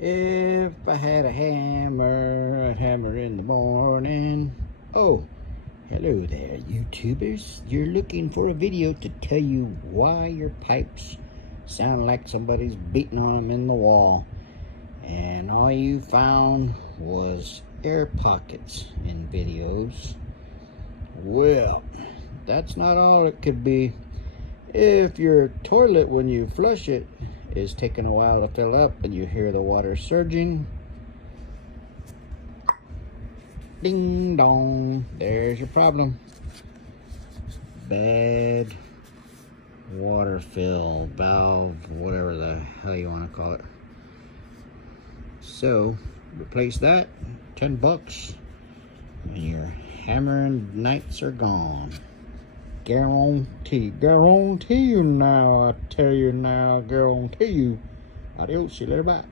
If I had a hammer, I'd hammer in the morning. Oh, hello there, YouTubers. You're looking for a video to tell you why your pipes sound like somebody's beating on them in the wall. And all you found was air pockets in videos. Well, that's not all it could be. If your toilet, when you flush it, is taking a while to fill up and you hear the water surging, ding dong, there's your problem. Bad water fill valve, whatever the hell you want to call it. So replace that, $10, and your hammering nights are gone. Guarantee you now, I tell you now, guarantee you. Adios, you later, bye.